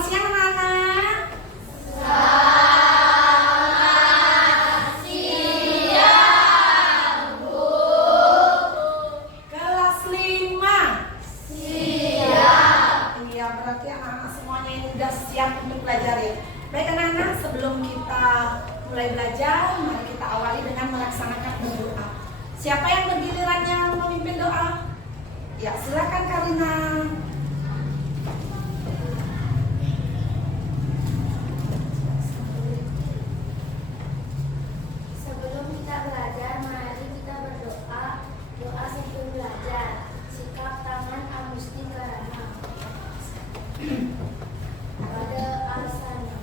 Selamat siang anak-anak. Selamat siang, Bu. Kelas 5. Siap. Iya, berarti anak-anak semuanya ini sudah siap untuk belajar ya. Baik anak-anak, sebelum kita mulai belajar, mari kita awali dengan melaksanakan berdoa. Siapa yang bergilirannya memimpin doa? Ya, silakan Karina. Sebelum kita belajar, mari kita berdoa. Doa sebelum belajar. Sikap tangan Agusti Karana. Pada Alsana.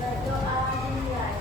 Berdoa dimulai.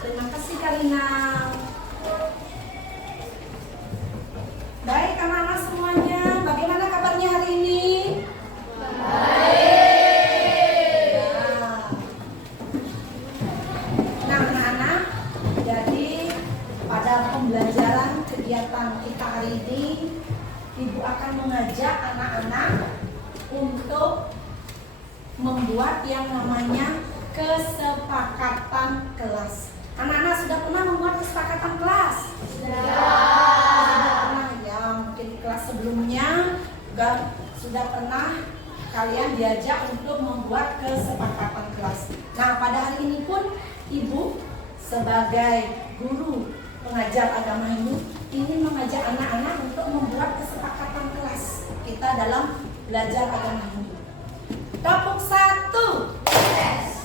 Terima kasih Karina. Baik anak-anak semuanya, bagaimana kabarnya hari ini? Nah anak-anak, jadi pada pembelajaran kegiatan kita hari ini, Ibu akan mengajak anak-anak untuk membuat yang namanya kesepakatan kelas. Anak-anak sudah pernah membuat kesepakatan kelas? Sudah pernah ya, mungkin kelas sebelumnya juga sudah pernah kalian diajak untuk membuat kesepakatan kelas. Nah pada hari ini pun Ibu sebagai guru pengajar agama Hindu ingin mengajak anak-anak untuk membuat kesepakatan kelas kita dalam belajar agama Hindu. Topik 1,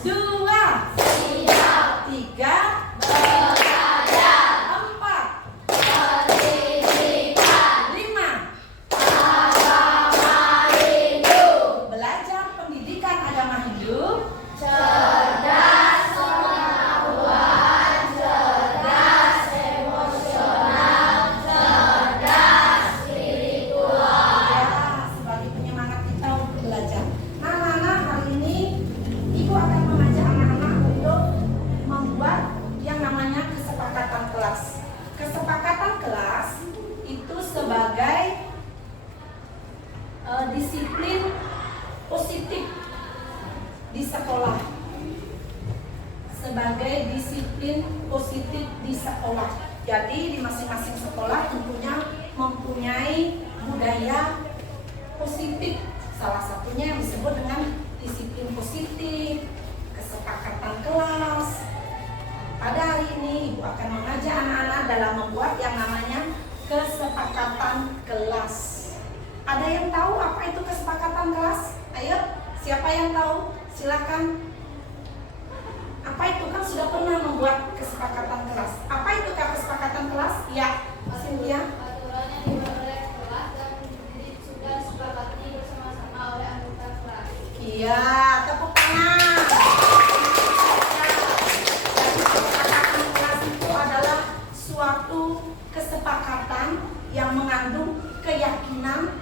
2, 3, Belajar. 4, Pendidikan. 5. Agama Hindu. Belajar pendidikan agama Hindu. Cerdas pengetahuan, cerdas emosional, cerdas spiritual. Ya, sebagai penyemangat kita untuk belajar. Nah, anak-anak, hari ini Ibu akan mengajak anak-anak untuk membuat yang namanya kesepakatan kelas. Kesepakatan kelas itu sebagai disiplin positif di sekolah. Sebagai disiplin positif di sekolah. Jadi di masing-masing sekolah tentunya mempunyai budaya positif. Salah satunya yang disebut dengan disiplin positif, kesepakatan kelas. Pada hari ini Ibu akan mengajak anak-anak dalam membuat yang namanya kesepakatan kelas. Ada yang tahu apa itu kesepakatan kelas? Ayo, siapa yang tahu? Silakan. Apa itu, kan sudah pernah membuat kesepakatan kelas. Apa itu kesepakatan kelas? Ya, Cynthia. Aturan yang dibuat oleh kelas dan sudah disepakati bersama-sama oleh anggota kelas. Iya, tepuk tangan. Jadi kesepakatan kelas itu adalah suatu kesepakatan yang mengandung keyakinan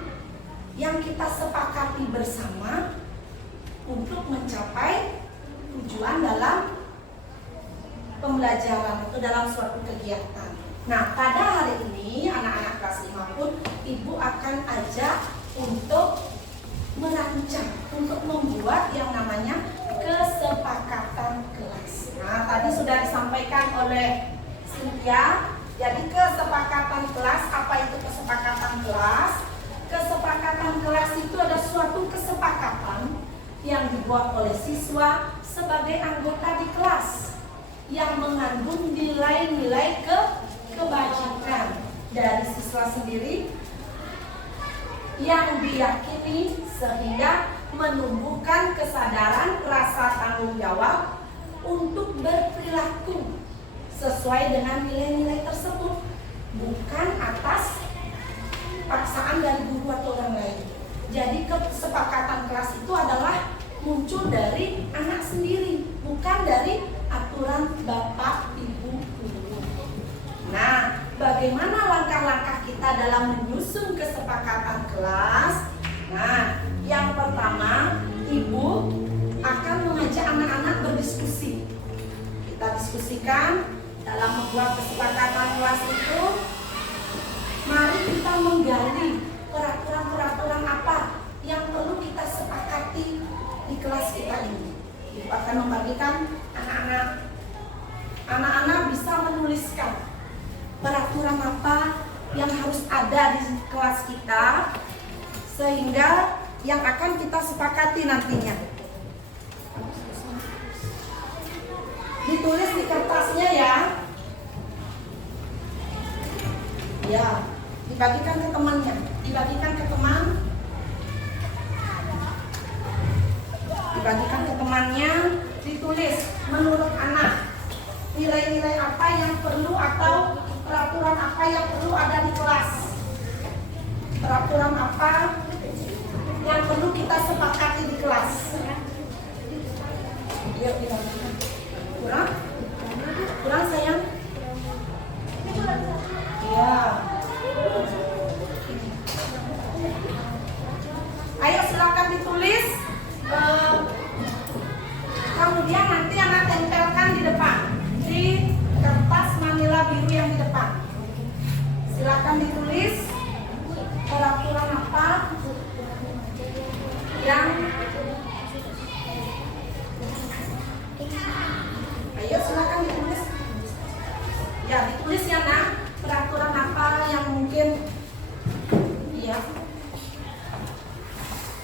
yang kita sepakati bersama untuk mencapai tujuan dalam pembelajaran atau dalam suatu kegiatan. Nah, pada hari ini anak-anak kelas 5 pun Ibu akan ajak untuk merancang, untuk membuat yang namanya kesepakatan kelas. Nah, tadi sudah disampaikan oleh Cynthia. Jadi kesepakatan kelas, apa itu kesepakatan kelas? Kesepakatan kelas itu ada suatu kesepakatan yang dibuat oleh siswa sebagai anggota di kelas yang mengandung nilai-nilai kebajikan dari siswa sendiri yang diyakini sehingga menumbuhkan kesadaran rasa tanggung jawab untuk berperilaku sesuai dengan nilai-nilai tersebut, bukan atas paksaan dari guru atau orang lain. Jadi kesepakatan kelas itu adalah muncul dari anak sendiri, bukan dari aturan bapak ibu guru. Nah, bagaimana langkah-langkah kita dalam menyusun kesepakatan kelas? Nah, yang pertama, ibu akan mengajak anak-anak berdiskusi. Kita diskusikan dalam membuat kesepakatan kelas itu. Mari kita menggali peraturan-peraturan apa yang perlu kita sepakati di kelas kita ini. Ibu akan membagikan anak-anak. Anak-anak bisa menuliskan peraturan apa yang harus ada di kelas kita, sehingga yang akan kita sepakati nantinya. Ditulis di kertasnya ya. Ya, dibagikan ke temannya, dibagikan ke temannya, ditulis menurut anak nilai-nilai apa yang perlu atau peraturan apa yang perlu ada di kelas, peraturan apa yang perlu kita sepakati di kelas. Yuk, kurang sayang. Ya. Ayo silakan ditulis. Kemudian nanti anak tempelkan di depan di kertas manila biru yang di depan. Silakan ditulis peraturan apa yang ayo silakan ditulis. Ya, ditulis ya nak, peraturan apa yang mungkin ya.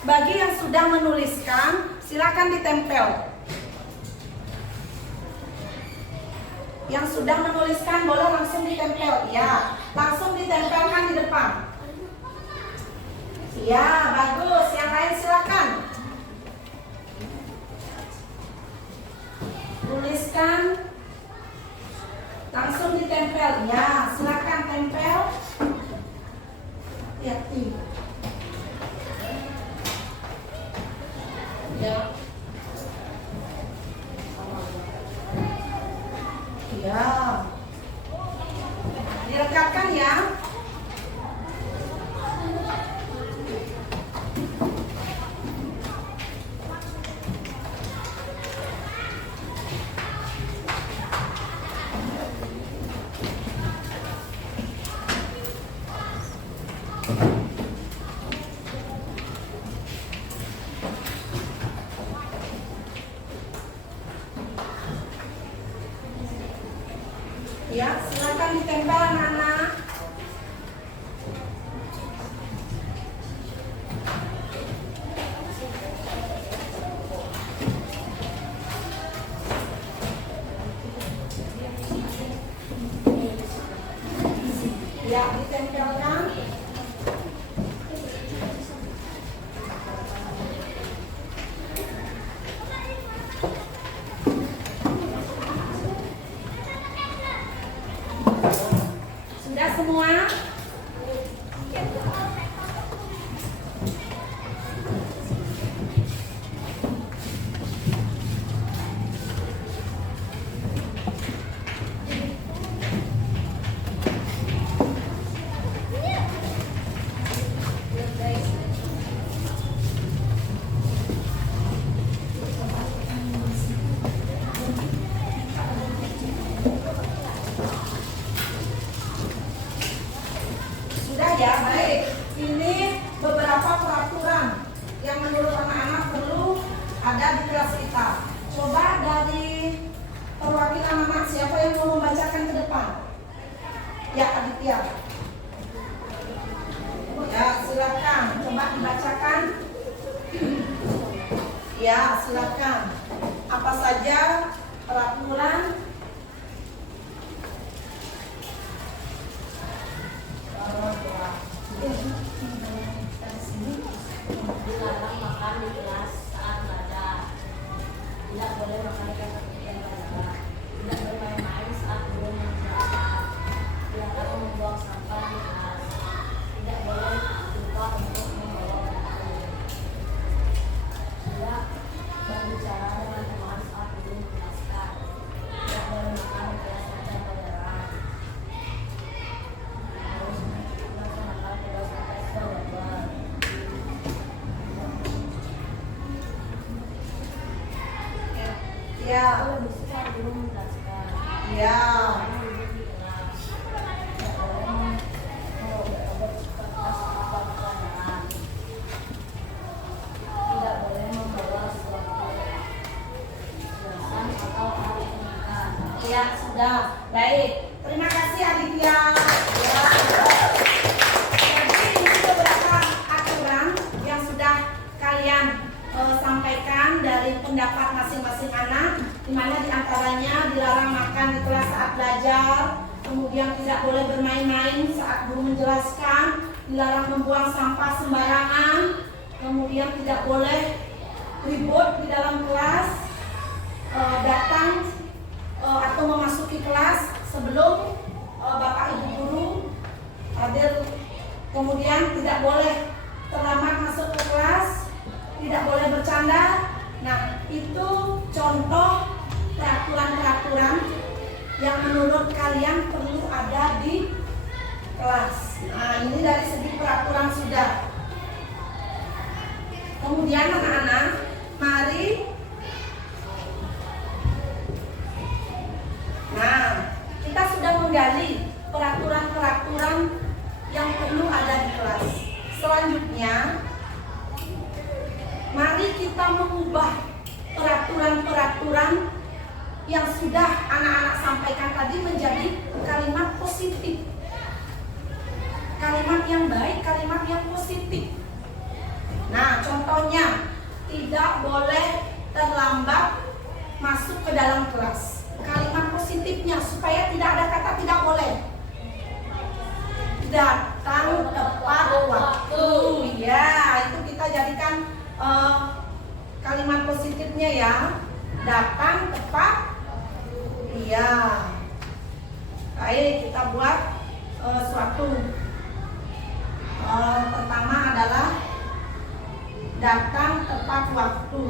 Bagi yang sudah menuliskan, silakan ditempel. Yang sudah menuliskan boleh langsung ditempel. Ya, langsung ditempelkan di depan. Ya, bagus. Yang lain silakan. Tuliskan, langsung ditempel. Ya, silakan tempel. Hati-hati. Ya. Ya. Dilekatkan ya. Ya, silakan ditempel anak-anak. Ya, ditempelkan. Sudah semua? Sudah ya, baik. Ini beberapa peraturan yang menurut anak-anak perlu ada di kelas kita. Coba dari perwakilan anak, siapa yang mau membacakan ke depan? Ya, Aditya. Ya, silakan. Coba dibacakan. Ya, silakan. Apa saja peraturan Dilarang makan di kelas saat belajar. Tidak boleh makan di kelas pelajaran. Tidak boleh main-main saat guru mengajarkan. Dilarang membuang sampah di kelas. Tidak boleh lupa untuk membawa buku. Tidak berbicara dengan teman saat guru menjelaskan. Tidak boleh makan di kelas pelajaran. Harus melaksanakan tugas UTS belajar. Ya, Lebih suka guru menjelaskan. ya. Tidak boleh membawa sesuatu hiasan atau alat pernikahan. Ya, sudah. Baik. Terima kasih Aditya. Ya. Jadi ini beberapa aturan yang sudah kalian sampaikan dari pendapat masing-masing anak, di mana diantaranya dilarang makan di kelas saat belajar, kemudian tidak boleh bermain-main saat guru menjelaskan, dilarang membuang sampah sembarangan, kemudian tidak boleh ribut di dalam kelas, datang atau memasuki kelas sebelum Bapak Ibu guru hadir, kemudian tidak boleh terlambat masuk ke kelas, tidak boleh bercanda. Nah, itu contoh peraturan-peraturan yang menurut kalian perlu ada di kelas. Nah, ini dari segi peraturan sudah. Kemudian anak-anak, mari. Nah, kita sudah menggali peraturan-peraturan yang perlu ada di kelas. Selanjutnya, mari kita mengubah peraturan-peraturan yang sudah anak-anak sampaikan tadi menjadi kalimat positif. Kalimat yang baik, kalimat yang positif. Nah, contohnya, tidak boleh terlambat masuk ke dalam kelas. Kalimat positifnya supaya tidak ada kata tidak boleh. Datang tepat waktu. Ya, itu kita jadikan kalimat positifnya ya. Datang tepat. Iya. Baik, kita buat suatu. Pertama adalah datang tepat waktu.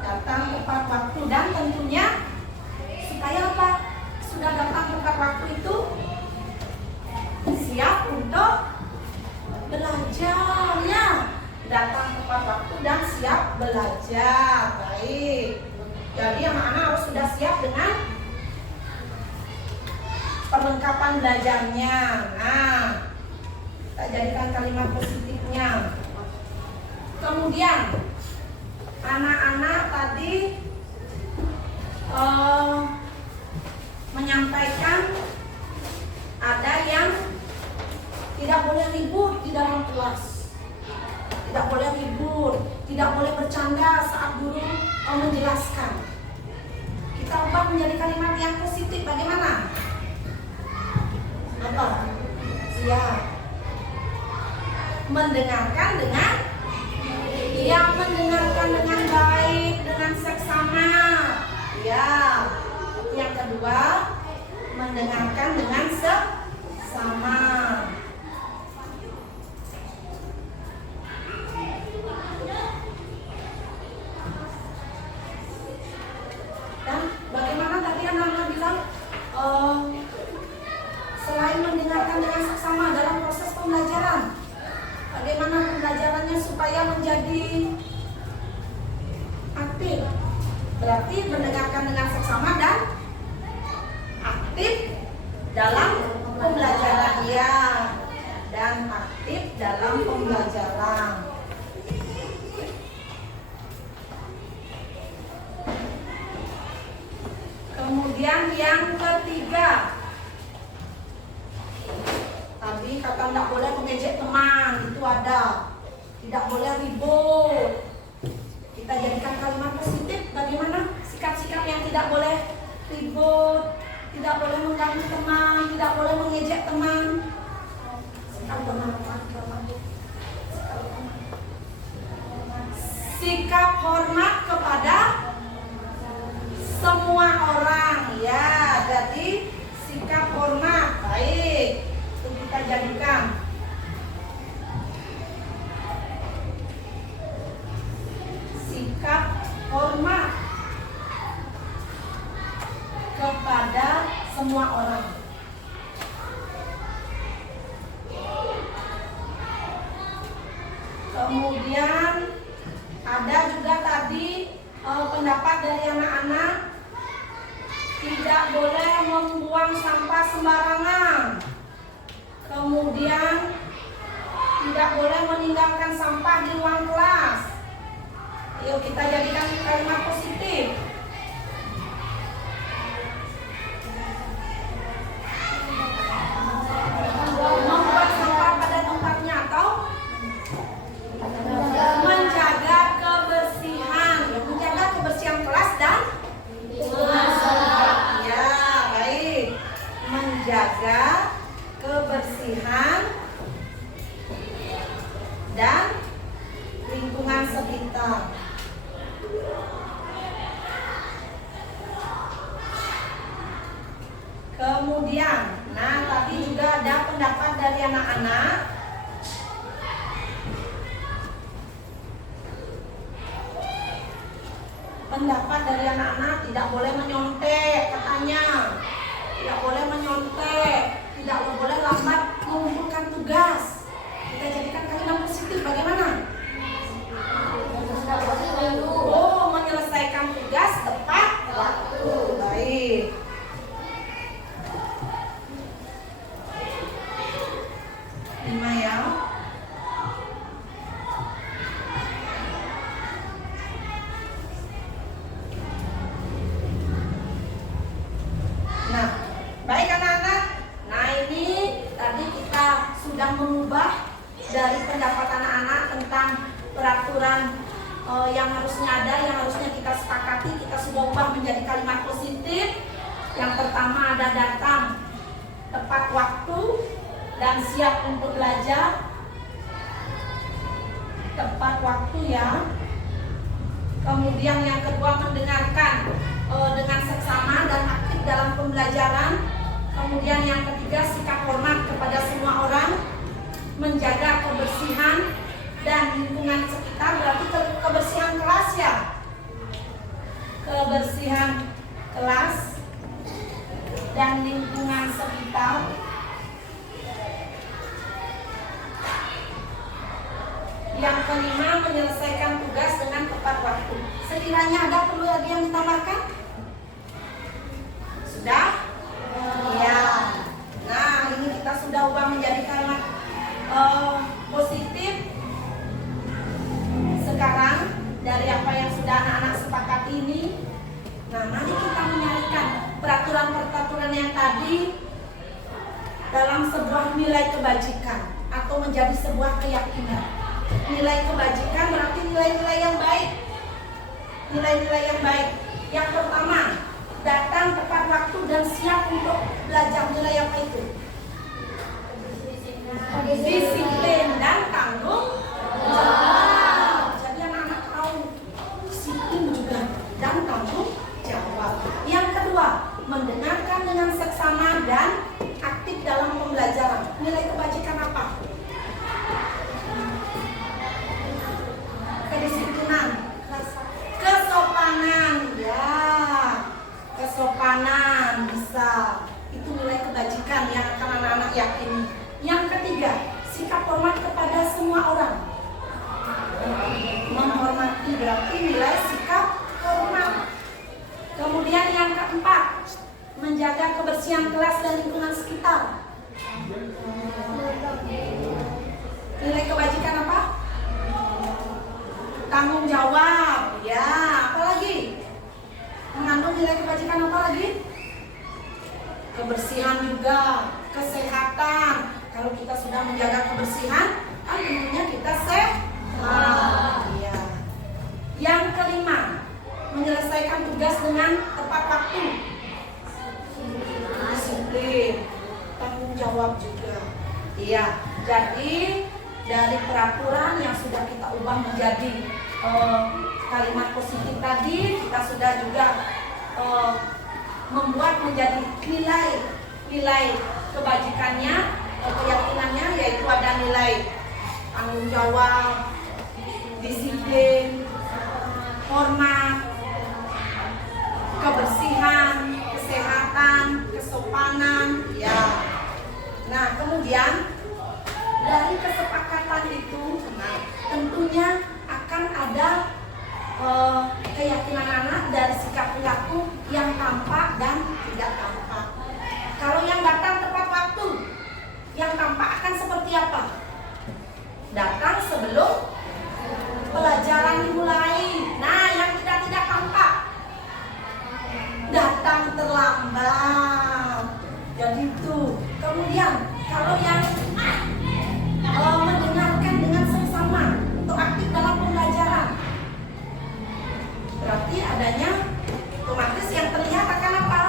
Datang tepat waktu, dan tentunya supaya apa? Sudah datang tepat waktu itu siap untuk belajar ya. Datang tepat waktu dan siap belajar. Baik. Jadi anak-anak harus sudah siap dengan perlengkapan belajarnya. Nah, kita jadikan kalimat positifnya. Kemudian anak-anak tadi menyampaikan ada yang tidak boleh ribut di dalam kelas, tidak boleh ribut, tidak boleh bercanda saat guru menjelaskan. Kita ubah menjadi kalimat yang positif. Bagaimana? Apa? Siap. Mendengarkan dengan mendengarkan dengan baik, dengan seksama. Ya. Yang kedua, mendengarkan dengan seksama. Dan bagaimana tadi anak-anak bilang, selain mendengarkan dengan seksama dalam proses pembelajaran, bagaimana pembelajarannya supaya menjadi aktif? Berarti mendengarkan dengan seksama dan aktif dalam pembelajaran ya, dan aktif dalam pembelajaran. Kemudian yang ketiga, tadi kata tidak boleh mengejek teman, itu ada. Tidak boleh ribut. Kita jadikan kalimat positif. bagaimana sikap-sikap yang tidak boleh ribut, tidak boleh mengganggu teman, tidak boleh mengejek teman. Sikap bermanfaat. Sikap hormat kepada semua orang, ya. Jadi sikap hormat, baik. Itu kita jadikan. Sikap hormat kepada semua orang. Kemudian ada juga tadi pendapat dari anak-anak, tidak boleh membuang sampah sembarangan. Kemudian tidak boleh meninggalkan sampah di ruang kelas. Yuk kita jadikan kalimat positif. Membuang sampah pada tempatnya atau menjaga kebersihan, menjaga kebersihan kelas dan ya, baik. Menjaga kebersihan dan lingkungan sekitar. Kemudian, nah tadi juga ada pendapat dari anak-anak. Pendapat dari anak-anak tidak boleh menyontek katanya. Tidak boleh menyontek, tidak boleh lambat mengumpulkan tugas. Kita jadikan kalimat positif bagaimana? Oh, menyelesaikan tugas tepat waktu. Baik. Lima ya. Nah, baik anak-anak. Nah ini tadi kita sudah mengubah dari pendapat anak-anak tentang peraturan yang harusnya ada, yang harusnya kita sepakati, kita sudah ubah menjadi kalimat positif. Yang pertama ada datang tepat waktu dan siap untuk belajar. Tepat waktu ya. Kemudian yang kedua mendengarkan dengan seksama dan aktif dalam pembelajaran. Kemudian yang ketiga sikap hormat kepada semua orang, menjaga kebersihan dan lingkungan sekitar, berarti kebersihan kelas ya. Kebersihan kelas dan lingkungan sekitar. Yang kelima menyelesaikan tugas dengan tepat waktu. Sekiranya ada perlu lagi yang ditambahkan? Sudah? Iya. Nah ini kita sudah ubah menjadi kalimat positif. Sekarang dari apa yang sudah anak-anak sepakati ini, nah mari kita menyarikan peraturan-peraturan yang tadi dalam sebuah nilai kebajikan atau menjadi sebuah keyakinan. Nilai kebajikan berarti nilai-nilai yang baik. Nilai-nilai yang baik. Yang pertama, datang tepat waktu dan siap untuk belajar. Nilai apa itu? Disiplin dan tanggung jawab. Jadi anak-anak tahu disiplin juga dan tanggung jawab. Yang kedua, mendengarkan dengan seksama dan aktif dalam pembelajaran. Nilai kebajikan apa? Kedisiplinan, kesopanan, ya, kesopanan bisa. Itu nilai kebajikan yang akan anak-anak yakini. Yang ketiga, sikap hormat kepada semua orang. Menghormati berarti nilai sikap hormat. Kemudian yang keempat, menjaga kebersihan kelas dan lingkungan sekitar. Nilai kebajikan apa? Tanggung jawab, ya. Apalagi? Mengandung nilai kebajikan apa lagi? Kebersihan juga, kesehatan. Kalau kita sudah menjaga kebersihan, kan tentunya kita sehat. Ya. Yang kelima, menyelesaikan tugas dengan tepat waktu. Disiplin, tanggung jawab juga. Iya, jadi dari peraturan yang sudah kita ubah menjadi kalimat positif tadi, kita sudah juga membuat menjadi nilai kebajikannya, keyakinannya, yaitu ada nilai tanggung jawab, disiplin, hormat, kebersihan, kesehatan, kesopanan, ya. Nah, kemudian dari kesepakatan itu, nah, tentunya akan ada keyakinan anak dari sikap perilaku yang tampak dan tidak tampak. Kalau yang datang tepat waktu, yang tampak akan seperti apa? Datang sebelum pelajaran dimulai. Nah, yang tidak tampak, datang terlambat. Jadi itu. Kemudian kalau yang mendengarkan dengan seksama untuk aktif dalam pembelajaran, berarti adanya otomatis yang terlihat akan apa?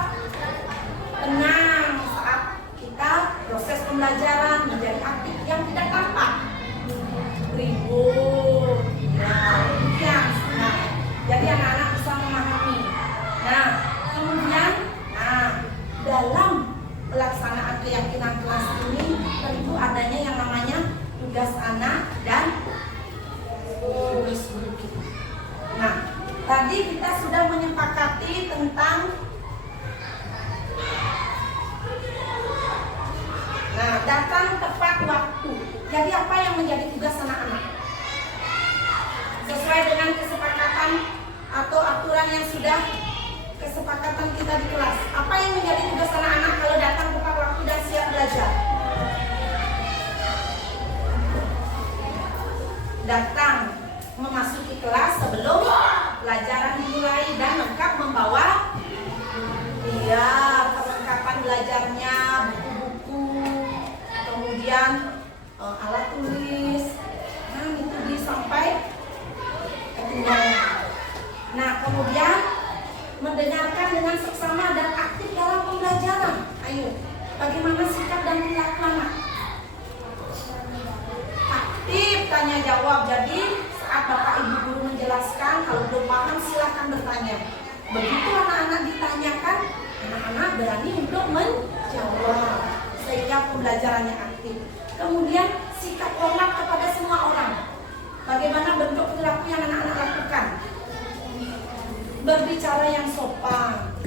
Tenang saat kita proses pembelajaran, menjadi aktif. Yang tidak tampak ribut, ya, demikian. Nah, jadi anak-anak bisa memahami. Nah, kemudian, dalam pelaksanaan keyakinan kelas ini tentu adanya yang namanya tugas anak dan tugas guru kita. Nah, tadi kita sudah menyepakati tentang datang tepat waktu. Jadi apa yang menjadi tugas anak-anak? Sesuai dengan kesepakatan atau aturan yang sudah kesepakatan kita di kelas. Apa yang menjadi tugas anak-anak kalau datang tepat waktu dan siap belajar? Datang memasuki kelas sebelum pelajaran dimulai dan lengkap membawa perlengkapan belajarnya, buku-buku, kemudian alat tulis. Nah, itu sampai ketinggalan. Nah, kemudian mendengarkan dengan seksama dan aktif dalam pembelajaran. Ayo, bagaimana sikap dan perilaku anak? Aktif, tanya jawab. Jadi saat Bapak Ibu guru menjelaskan, kalau belum paham silakan bertanya. Begitu anak-anak ditanyakan, anak-anak berani untuk menjawab sehingga pembelajarannya aktif. Kemudian sikap hormat kepada semua orang. Bagaimana bentuk perilaku yang anak-anak lakukan? Berbicara yang sopan,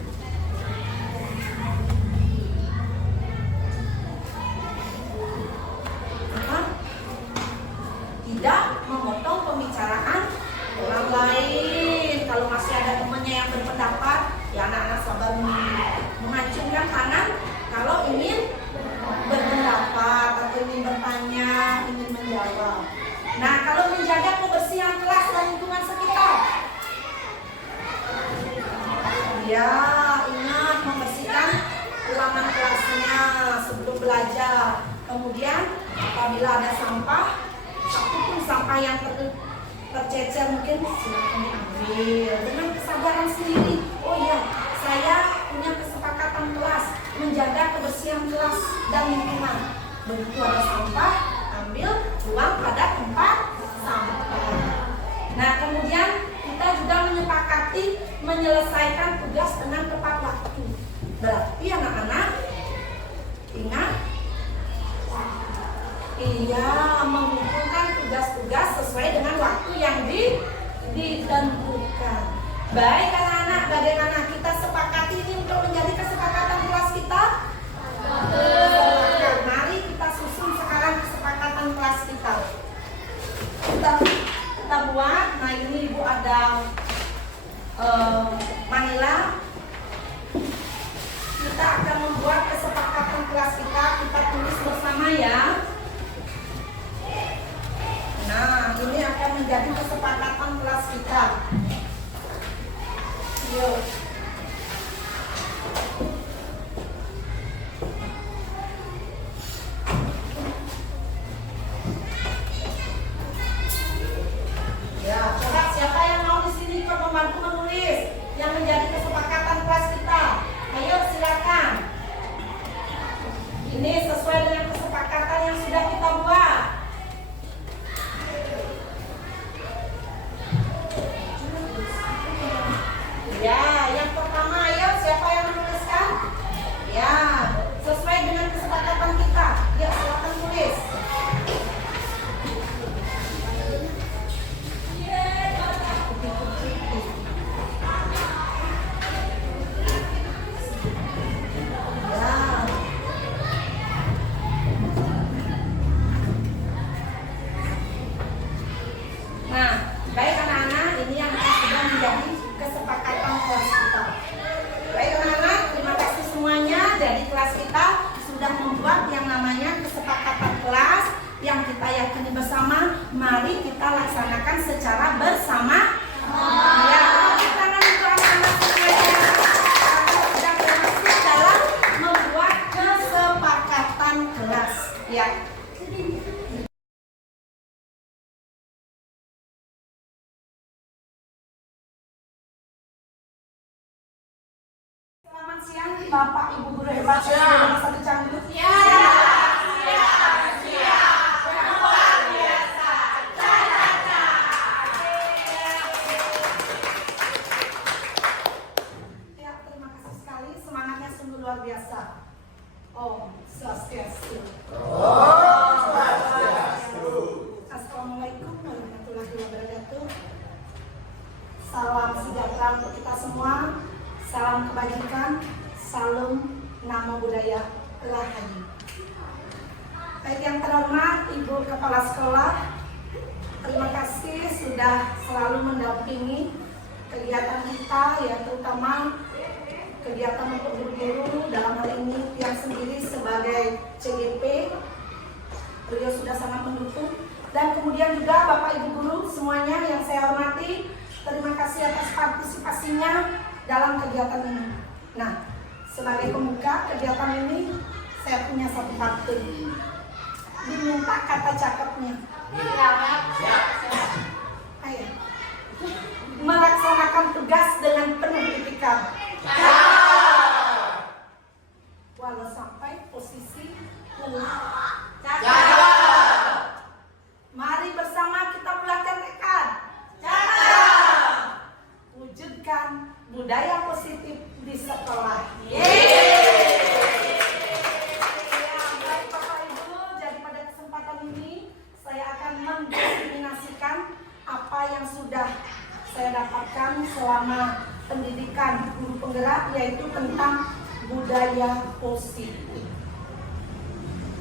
tidak memotong pembicaraan orang lain. Kalau masih ada temannya yang berpendapat, ya anak-anak sabar mengacungkan tangan kalau ingin berpendapat atau ingin bertanya, ingin menjawab. Nah, kalau menjaga kebersihan kelas dan lingkungan sekitar, ya, ingat membersihkan ruangan kelasnya sebelum belajar. Kemudian apabila ada sampah, satupun sampah yang tercecer mungkin silakan diambil dengan kesadaran sendiri. Oh iya, saya punya kesepakatan kelas menjaga kebersihan kelas dan lingkungan. Begitu ada sampah, ambil, buang pada tempat sampah. Nah, kemudian kita juga menyepakati menyelesaikan tugas dengan tepat waktu. Berarti anak-anak ingat, mengumpulkan tugas-tugas sesuai dengan waktu yang ditentukan. Baik anak-anak, bagaimana kita sepakati ini untuk menjadi kesepakatan kelas kita? Mari kita susun sekarang kesepakatan kelas kita. Kita buat. Nah, ini Ibu ada Manila. Kita akan membuat kesepakatan kelas kita. Kita tulis bersama ya. Nah, ini akan menjadi kesepakatan kelas kita. Yuk. Ya, coba siapa yang mau di sini ikut membantu menulis? Bapak Ibu guru hebat SMA 1 Canggu? Ya, terima kasih sekali. Semangatnya sungguh luar biasa. Oh, swastiastu. Assalamualaikum warahmatullahi wabarakatuh. Salam sejahtera untuk kita semua. Salam kebajikan. Salam Namo Buddhaya Rahayu. Baik yang terhormat Ibu Kepala Sekolah, terima kasih sudah selalu mendampingi kegiatan kita, ya terutama kegiatan untuk guru-guru, dalam hal ini yang sendiri sebagai CGP. Beliau sudah sangat mendukung. Dan kemudian juga Bapak Ibu guru semuanya yang saya hormati, terima kasih atas partisipasinya dalam kegiatan ini. Nah, sebagai pembuka kegiatan ini, saya punya satu pantun. Diminta kata cakepnya. Ayo. Melaksanakan tugas dengan penuh itikat. Walau sampai posisi lelah. Mari bersama kita bulatkan tekad. Wujudkan budaya positif di sekolah. Baik Bapak Ibu, jadi pada kesempatan ini saya akan mendiseminasikan apa yang sudah saya dapatkan selama pendidikan guru penggerak, yaitu tentang budaya positif.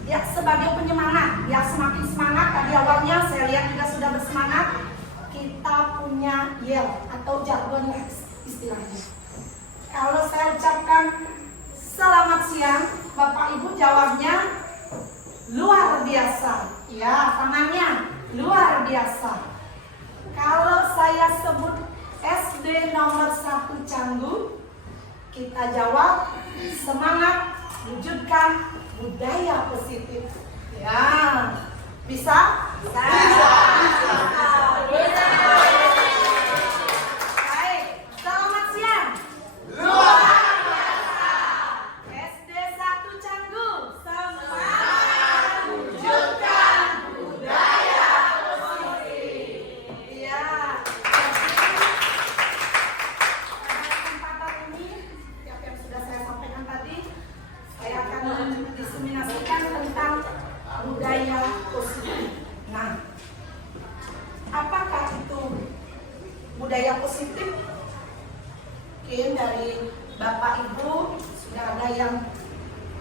Ya, sebagai penyemangat, ya semakin semangat. Tadi awalnya saya lihat juga sudah bersemangat. Kita punya yel atau jargon istilahnya. Kalau saya ucapkan selamat siang, Bapak Ibu jawabnya luar biasa. Ya, tangannya luar biasa. Kalau saya sebut SD nomor 1 Canggu, kita jawab semangat wujudkan budaya positif. Ya, bisa? Bisa. Baik, selamat siang. Luar biasa. SD 1 Canggu, semangat wujudkan budaya positif. Ya. Pada kesempatan ini, yang sudah saya sampaikan tadi, saya akan mendiseminasikan tentang budaya positif. Nah, apakah itu budaya positif? Mungkin dari Bapak Ibu sudah ada yang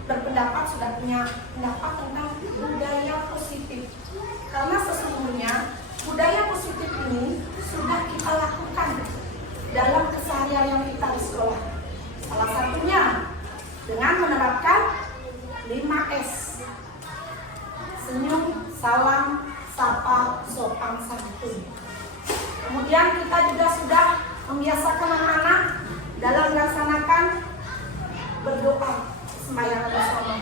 berpendapat, sudah punya pendapat tentang budaya positif. Karena sesungguhnya budaya positif ini sudah kita lakukan dalam keseharian kita di sekolah. Salah satunya dengan menerapkan 5S. Senyum, salam, sapa, sopan santun. Kemudian kita juga sudah membiasakan anak-anak dalam melaksanakan berdoa sembahyang bersama.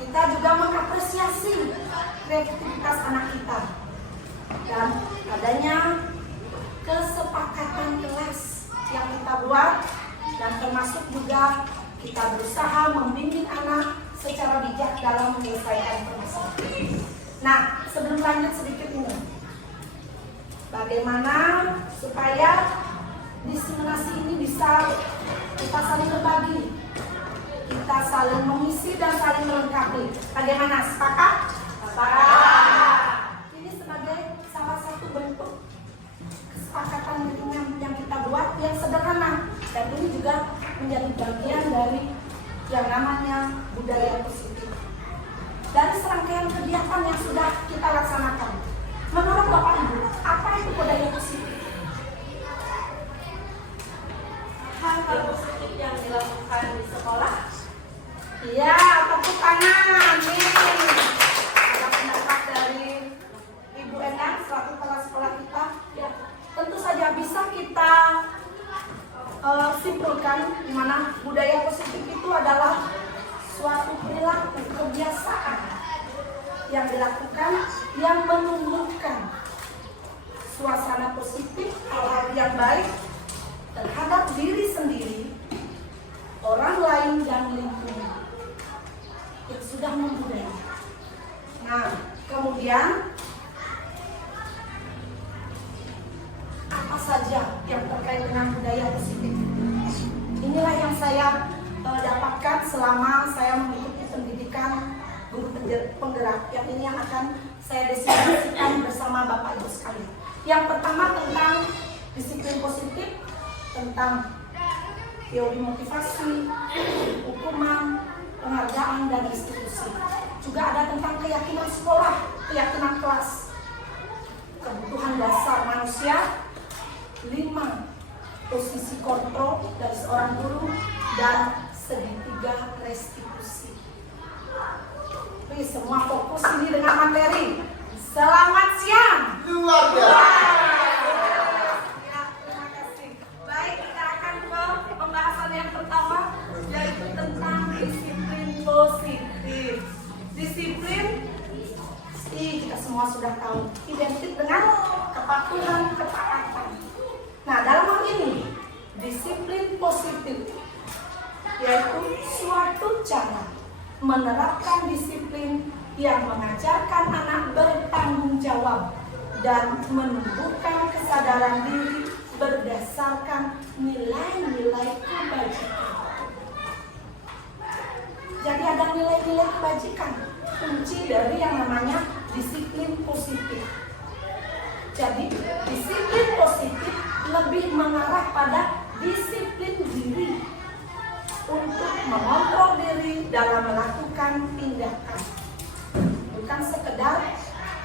Kita juga mengapresiasi kreativitas anak kita dan adanya kesepakatan kelas yang kita buat, dan termasuk juga kita berusaha membimbing anak secara bijak dalam menyelesaikan permasalahan. Nah, sebelum lanjut sedikit ini, bagaimana supaya diseminasi ini bisa kita saling berbagi, kita saling mengisi dan saling melengkapi. Bagaimana? Sepakat? Sepakat. Ini sebagai salah satu bentuk kesepakatan yang kita buat yang sederhana, dan ini juga menjadi bagian dari yang namanya budaya positif. Dari serangkaian kegiatan yang sudah kita laksanakan, menurut Bapak Ibu, apa itu budaya positif? Hal-hal positif yang dilakukan di sekolah. Iya, tepuk tangan. Nih, ada pendapat dari Ibu Endang selaku kepala sekolah kita. Ya, tentu saja bisa kita simpulkan di mana budaya positif itu adalah suatu perilaku kebiasaan yang dilakukan yang menumbuhkan suasana positif, hal-hal yang baik terhadap diri sendiri, orang lain saya dapatkan selama saya mengikuti pendidikan guru penggerak, yang ini yang akan saya diskusikan bersama Bapak Ibu sekalian. Yang pertama tentang disiplin positif, tentang teori motivasi, hukuman, penghargaan, dan institusi. Juga ada tentang keyakinan sekolah, keyakinan kelas, kebutuhan dasar manusia, 5 posisi kontrol dari seorang guru, dan segitiga restitusi. Oke, semua fokus ini dengan materi. Selamat siang. Luar biasa. Ya, terima kasih. Baik, kita akan ke pembahasan yang pertama, yaitu tentang disiplin positif. Disiplin, kita semua sudah tahu, identik dengan kepatuhan, ketaatan. Nah, dalam hal ini, disiplin positif yaitu suatu cara menerapkan disiplin yang mengajarkan anak bertanggung jawab dan menumbuhkan kesadaran diri berdasarkan nilai-nilai kebajikan. Jadi ada nilai-nilai kebajikan, kunci dari yang namanya disiplin positif. Jadi disiplin positif lebih mengarah pada disiplin diri untuk mengontrol diri dalam melakukan tindakan. Bukan sekedar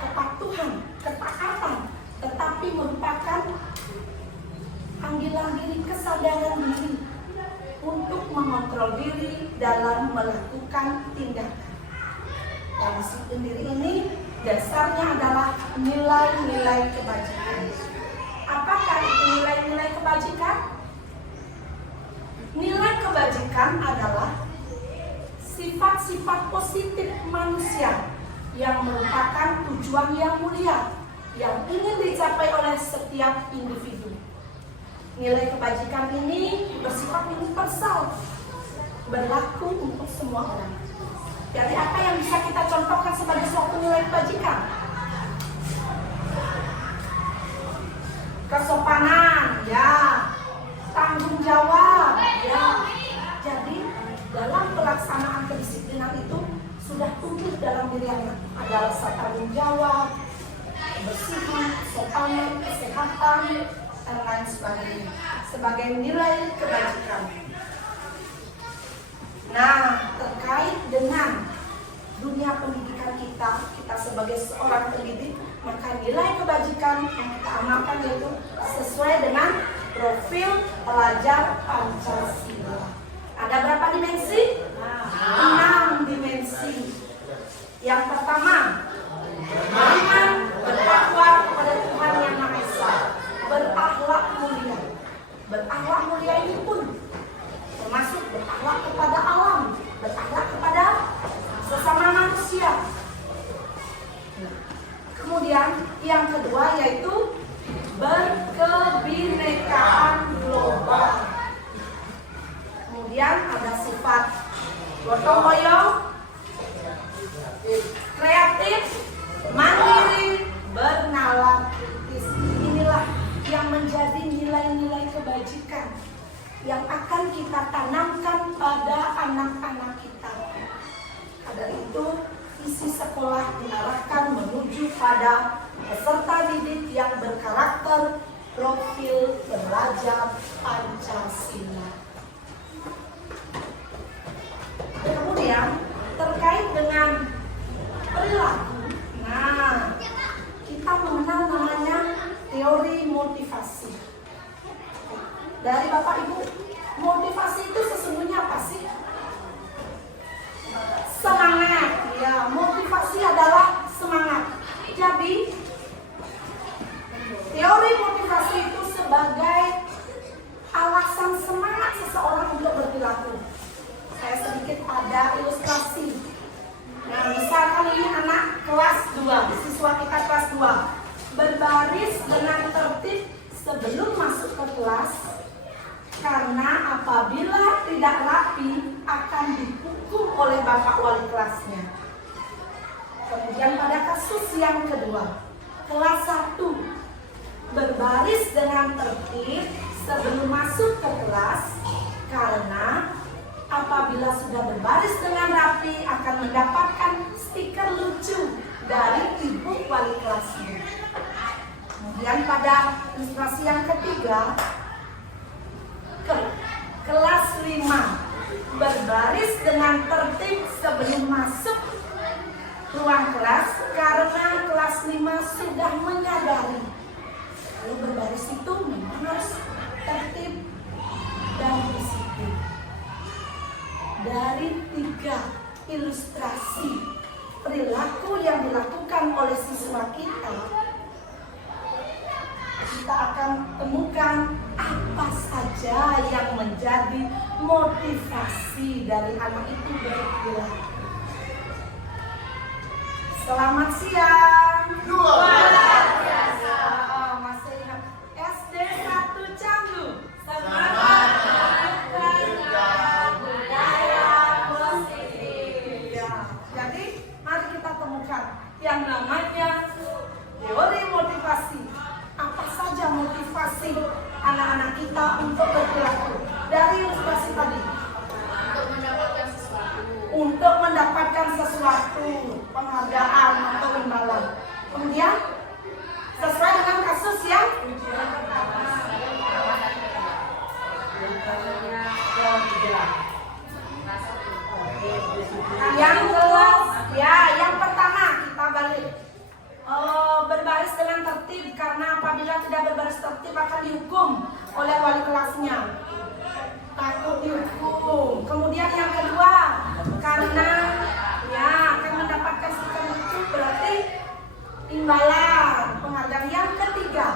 kepatuhan, ketaatan, tetapi merupakan panggilan diri, kesadaran diri untuk mengontrol diri dalam melakukan tindakan. Dan disiplin diri ini dasarnya adalah nilai-nilai kebajikan. Apakah itu nilai-nilai kebajikan? Nilai kebajikan adalah sifat-sifat positif manusia yang merupakan tujuan yang mulia yang ingin dicapai oleh setiap individu. Nilai kebajikan ini bersifat universal, berlaku untuk semua orang. Jadi apa yang bisa kita contohkan sebagai suatu nilai kebajikan? Kesopanan, ya. Tanggung jawab, ya. Jadi dalam pelaksanaan kedisiplinan itu sudah tumbuh dalam diri anak. Ada rasa tanggung jawab, kebersihan, sopan, kesehatan, dan lain sebagainya sebagai nilai kebajikan. Nah, terkait dengan dunia pendidikan kita sebagai seorang pendidik, maka nilai kebajikan yang kita amalkan yaitu sesuai dengan profil pelajar Pancasila. Ada berapa dimensi? 6 dimensi. Yang pertama, beriman, bertakwa kepada Tuhan Yang Maha Esa, berakhlak mulia. Berakhlak mulia ini pun termasuk berakhlak kepada alam, berakhlak kepada sesama manusia. Kemudian yang kedua yaitu berkebinekaan global. Kemudian ada sifat gotong royong, kreatif, mandiri, bernalar kritis. Inilah yang menjadi nilai-nilai kebajikan yang akan kita tanamkan pada anak-anak kita. Ada itu isi sekolah diarahkan menuju pada peserta didik yang berkarakter profil pelajar Pancasila. Kemudian terkait dengan perilaku, nah kita mengenal namanya teori motivasi. Dari Bapak Ibu, motivasi itu sesungguhnya apa sih? Semangat, ya. Motivasi adalah semangat. Jadi teori motivasi itu sebagai alasan semangat seseorang untuk berperilaku. Saya sedikit ada ilustrasi. Nah, misalkan ini anak kelas 2, siswa kita kelas 2, berbaris dengan tertib sebelum masuk ke kelas, karena apabila tidak rapi akan dihukum oleh bapak wali kelasnya. Kemudian pada kasus yang kedua, kelas 1, berbaris dengan tertib sebelum masuk ke kelas, karena apabila sudah berbaris dengan rapi akan mendapatkan stiker lucu dari ibu wali kelasnya. Kemudian pada ilustrasi yang ketiga, kelas 5 berbaris dengan tertib sebelum masuk ruang kelas karena kelas 5 sudah menyadari kalau berbaris itu memang harus tertib dan disiplin. Dari 3 ilustrasi perilaku yang dilakukan oleh siswa kita akan temukan apa saja yang menjadi motivasi dari anak itu berperilaku. Selamat siang. Luar biasa. Masih ingat SD 1 Canggu. Semangat menjaga budaya positif. Ya, jadi mari kita temukan yang namanya teori motivasi. Apa saja motivasi anak-anak kita untuk berperilaku? Dari ilustrasi tadi. Untuk mendapatkan sesuatu, penghargaan atau imbalan. Kemudian sesuai dengan kasus yang kelas, ya, yang pertama kita balik. Berbaris dengan tertib karena apabila tidak berbaris tertib akan dihukum oleh wali kelasnya. Takut dihukum. Kemudian yang kedua, karena ya akan mendapatkan stiker lucu, berarti imbalan, penghargaan. Yang ketiga,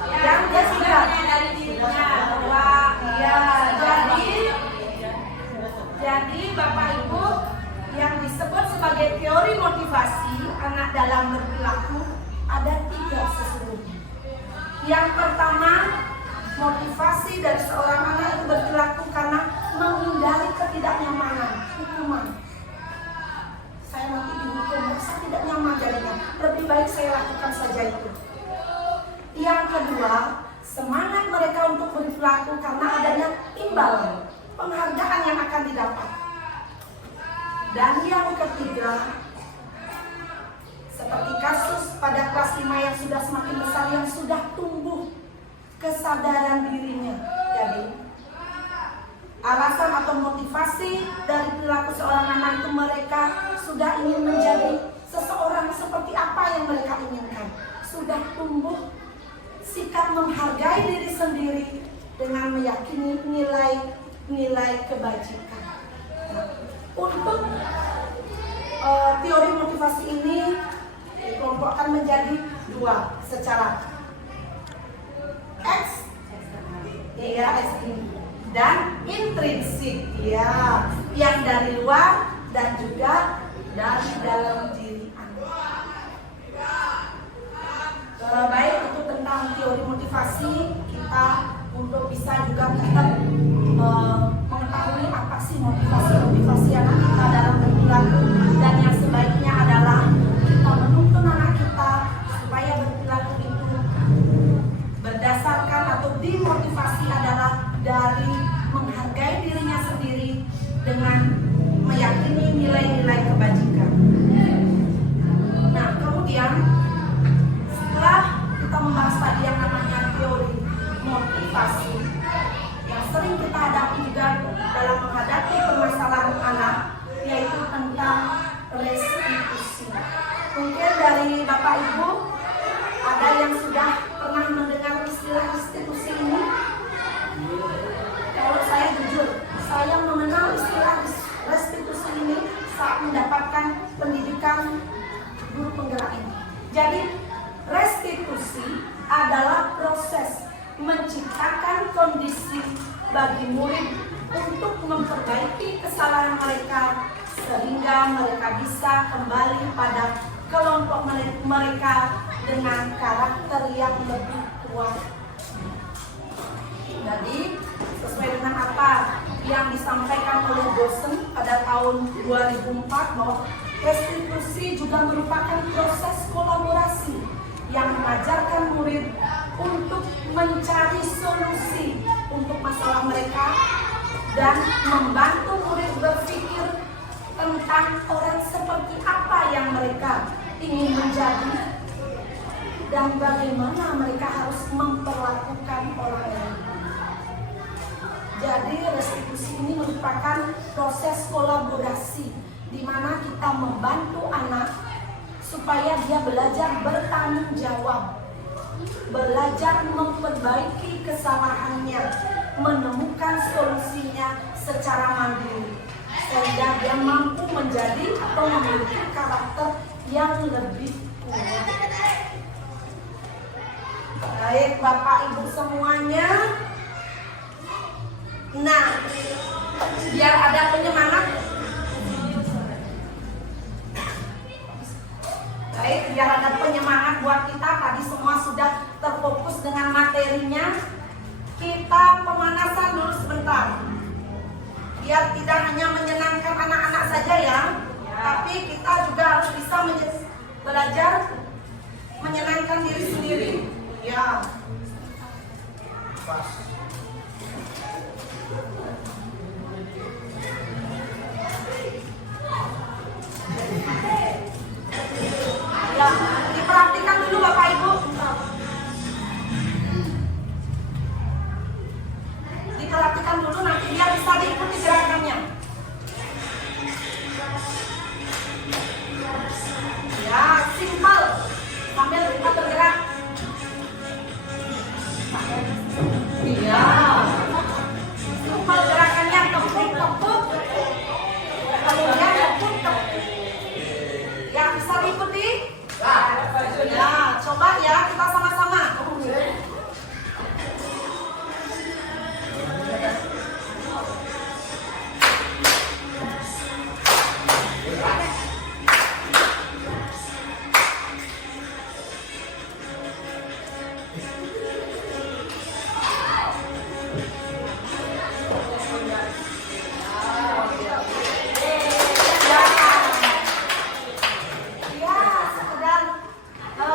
yang ketiga dari dirinya bahwa ya jadi Bapak Ibu, yang disebut sebagai teori motivasi anak dalam berperilaku ada 3 sesungguhnya. Yang pertama, motivasi dari seorang anak itu berperilaku karena menghindari ketidaknyamanan, hukuman. Saya nanti dihukum, saya tidak nyaman jadinya. Lebih baik saya lakukan saja itu. Yang kedua, semangat mereka untuk berperilaku karena adanya imbalan, penghargaan yang akan didapat. Dan yang ketiga, seperti kasus pada kelas 5 yang sudah semakin besar, yang sudah tumbuh kesadaran dirinya. Jadi alasan atau motivasi dari perilaku seorang anak itu mereka sudah ingin menjadi seseorang seperti apa yang mereka inginkan. Sudah tumbuh sikap menghargai diri sendiri dengan meyakini nilai kebajikan. Untuk teori motivasi ini dikelompokkan menjadi 2 secara dan intrinsik, ya, yang dari luar dan juga dari dalam diri Anda. Baik, itu tentang teori motivasi kita untuk bisa juga kita mengetahui apa sih motivasi anak kita dalam berperilaku, dan yang sebaiknya adalah kita menuntun anak kita supaya berperilaku itu berdasarkan atau dimotivasi adalah dari menghargai dirinya sendiri dengan meyakini nilai-nilai kebajikan. Nah, kemudian setelah kita membahas tadi yang namanya teori motivasi, yang sering kita hadapi juga dalam menghadapi permasalahan anak, yaitu tentang restitusi. Mungkin dari Bapak Ibu ada yang sudah pernah mendengar istilah restitusi ini? Kalau saya jujur, saya mengenal istilah restitusi ini saat mendapatkan pendidikan guru penggerak ini. Jadi restitusi adalah proses menciptakan kondisi bagi murid untuk memperbaiki kesalahan mereka sehingga mereka bisa kembali pada kelompok mereka dengan karakter yang lebih kuat. Jadi sesuai dengan apa yang disampaikan oleh dosen pada tahun 2004 bahwa restitusi juga merupakan proses kolaborasi yang mengajarkan murid untuk mencari solusi untuk masalah mereka dan membantu murid berpikir tentang orang seperti apa yang mereka ingin menjadi dan bagaimana mereka harus memperlakukan orang lain. Jadi restitusi ini merupakan proses kolaborasi di mana kita membantu anak supaya dia belajar bertanggung jawab, belajar memperbaiki kesalahannya, menemukan solusinya secara mandiri, sehingga dia mampu menjadi atau memiliki karakter yang lebih kuat. Baik Bapak Ibu semuanya. Nah, biar ada penyemangat. Baik, biar ada penyemangat buat kita. Tadi semua sudah terfokus dengan materinya. Kita pemanasan dulu sebentar. Biar tidak hanya menyenangkan anak-anak saja ya, tapi kita juga harus bisa belajar menyenangkan diri sendiri. Ya. Ya, diperhatikan dulu Bapak Ibu. Diperhatikan dulu nanti biar bisa diikuti gerakannya. Ya, simpel. Sambil kita bergerak. Iya. Simpel gerakannya, tepuk. Kemudian tepuk. Ya, bisa diikuti? Ya, coba ya kita sama-sama.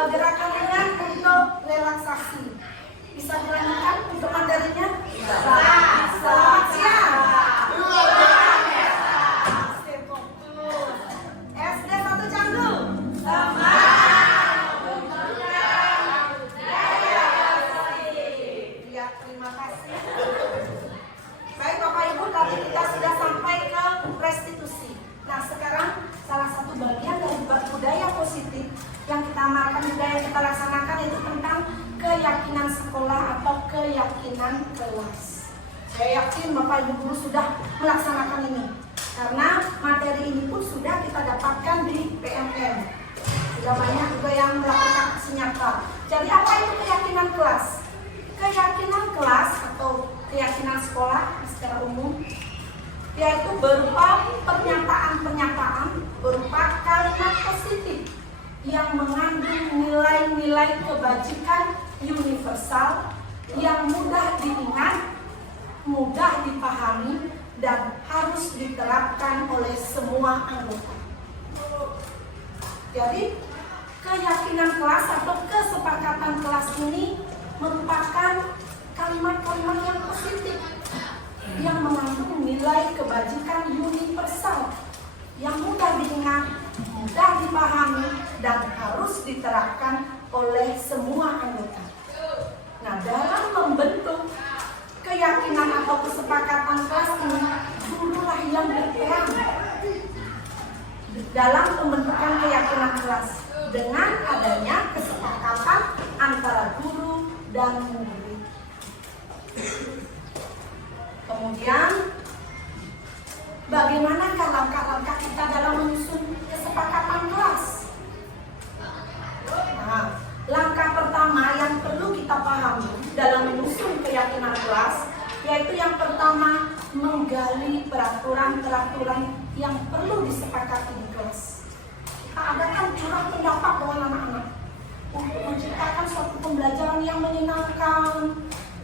Gerakan ringan untuk relaksasi. Bisa dilanjutkan untuk materinya? Bisa. Siap. SD 1 Canggu. Ya, terima kasih. Baik Bapak Ibu, tadi kita sudah sampai ke restitusi. Nah, sekarang salah satu bagian dari budaya positif yang kita amalkan juga yang kita laksanakan itu tentang keyakinan sekolah atau keyakinan kelas. Saya yakin Bapak Ibu guru sudah melaksanakan ini karena materi ini pun sudah kita dapatkan di PMM. Sudah banyak juga yang melakukan aksi nyata. Jadi apa itu keyakinan kelas? Keyakinan kelas atau keyakinan sekolah secara umum yaitu berupa pernyataan-pernyataan berupa kalimat positif yang mengandung nilai-nilai kebajikan universal yang mudah diingat, mudah dipahami, dan harus diterapkan oleh semua anggota. Jadi, keyakinan kelas atau kesepakatan kelas ini merupakan kalimat-kalimat yang positif yang mengandung nilai kebajikan universal yang mudah diingat, mudah dipahami, dan harus diterapkan oleh semua anggota. Nah, dalam membentuk keyakinan atau kesepakatan kelas ini, gurulah yang berperan dalam pembentukan keyakinan kelas dengan adanya kesepakatan antara guru dan murid. Kemudian, bagaimana langkah-langkah kita dalam menyusun kesepakatan kelas? Nah, langkah pertama yang perlu kita pahami dalam menyusun keyakinan kelas, yaitu yang pertama, menggali peraturan-peraturan yang perlu disepakati di kelas. Kita adakan curah pendapat dengan anak-anak untuk menciptakan suatu pembelajaran yang menyenangkan,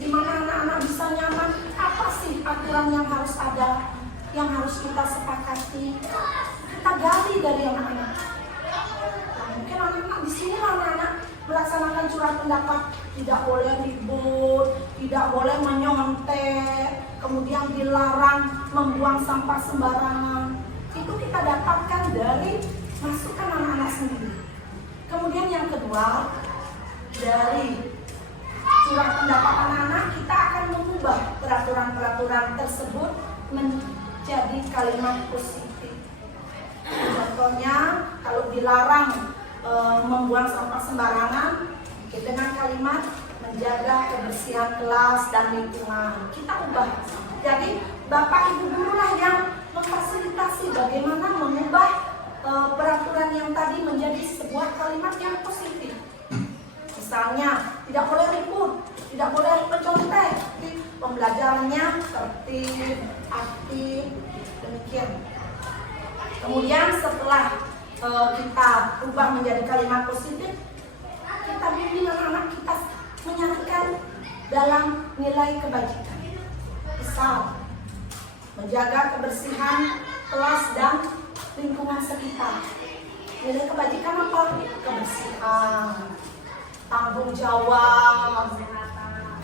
di mana anak-anak bisa nyaman. Apa sih aturan yang harus ada, yang harus kita sepakati? Kita gali dari anak-anak. Nah, mungkin anak-anak di sini anak-anak melaksanakan surat pendapat, tidak boleh ribut, tidak boleh menyontek, kemudian dilarang membuang sampah sembarangan. Itu kita dapatkan dari masukan anak-anak sendiri. Kemudian yang kedua, dari surat pendapat anak-anak kita akan mengubah peraturan-peraturan tersebut menjadi kalimat positif. Contohnya, kalau dilarang membuang sampah sembarangan, dengan kalimat menjaga kebersihan kelas dan lingkungan, kita ubah. Jadi Bapak Ibu guru lah yang memfasilitasi bagaimana mengubah peraturan yang tadi menjadi sebuah kalimat yang positif. Misalnya, tidak boleh ribut, tidak boleh mencontek, pembelajarannya tertib, aktif, demikian. Kemudian setelah kita ubah menjadi kalimat positif, kita bimbing anak-anak kita menyarankan dalam nilai kebajikan. Misal, menjaga kebersihan kelas dan lingkungan sekitar. Nilai kebajikan apa? Kebersihan, tanggung jawab,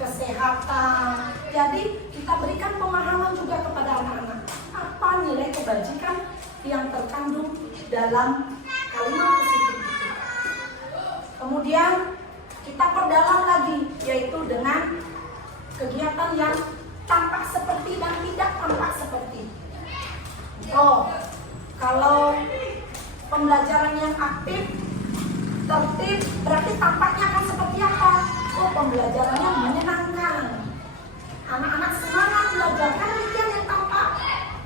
kesehatan. Jadi kita berikan pemahaman juga kepada anak-anak apa nilai kebajikan yang terkandung dalam kalimat positif itu. Kemudian kita perdalam lagi, yaitu dengan kegiatan yang tampak seperti dan tidak tampak seperti. Kalau pembelajaran yang aktif, tertib, berarti tampaknya akan seperti apa? Pembelajarannya menyenangkan. Anak-anak semangat belajar. Kan demikian yang tampak.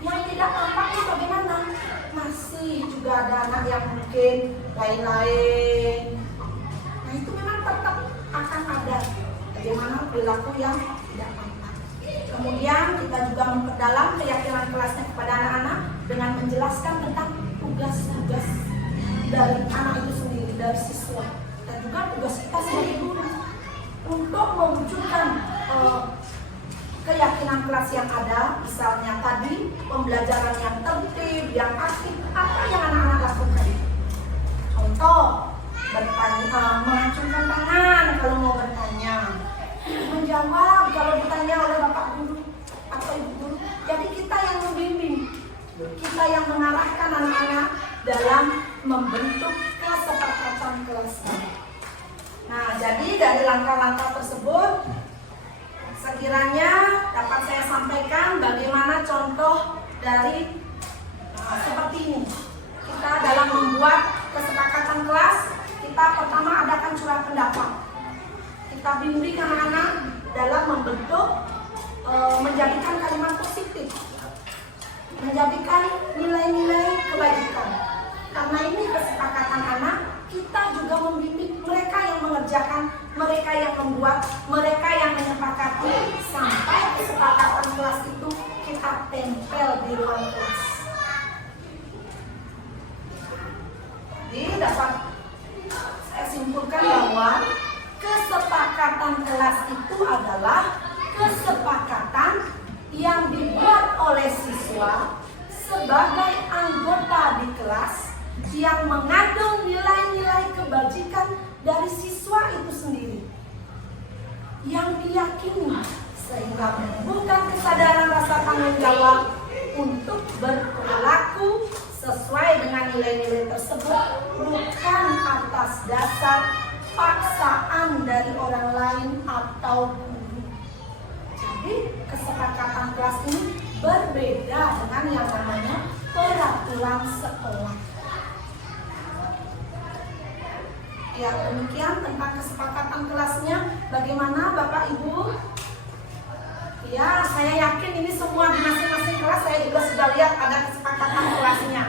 Yang tidak tampaknya bagaimana? Masih juga ada anak yang mungkin lain-lain. Nah, itu memang tetap akan ada bagaimana perilaku yang tidak tampak. Kemudian kita juga memperdalam keyakinan kelasnya kepada anak-anak dengan menjelaskan tentang tugas-tugas dari anak itu sendiri, dari siswa, dan juga tugas kita sebagai guru untuk mewujudkan keyakinan kelas yang ada. Misalnya tadi pembelajaran yang tertib, yang aktif, apa yang anak-anak lakukan? Contoh, bertanya, mengacungkan tangan kalau mau bertanya, menjawab kalau ditanya oleh bapak guru atau ibu guru. Jadi kita yang membimbing, kita yang mengarahkan anak-anak dalam membentuk kesepakatan kelas. Nah, jadi dari langkah-langkah tersebut sekiranya dapat saya sampaikan bagaimana contoh dari seperti ini. Kita dalam membuat kesepakatan kelas, kita pertama adakan surat pendapat. Kita bimbing anak-anak dalam membentuk, menjadikan kalimat positif, menjadikan nilai-nilai kebaikan. Karena ini kesepakatan anak, kita juga membimbing mereka yang mengerjakan, mereka yang membuat, mereka yang menyepakati, sampai kesepakatan kelas itu kita tempel di ruang kelas. Jadi dapat saya simpulkan bahwa kesepakatan kelas itu adalah kesepakatan yang dibuat oleh siswa sebagai anggota di kelas yang mengandung nilai-nilai kebajikan dari siswa itu sendiri yang diyakini sehingga menumbuhkan kesadaran rasa tanggung jawab untuk berperilaku sesuai dengan nilai-nilai tersebut, bukan atas dasar paksaan dari orang lain atau guru. Jadi kesepakatan kelas ini berbeda dengan yang namanya peraturan sekolah. Ya, demikian tentang kesepakatan kelasnya. Bagaimana Bapak Ibu? Ya, saya yakin ini semua di masing-masing kelas saya juga sudah lihat ada kesepakatan kelasnya.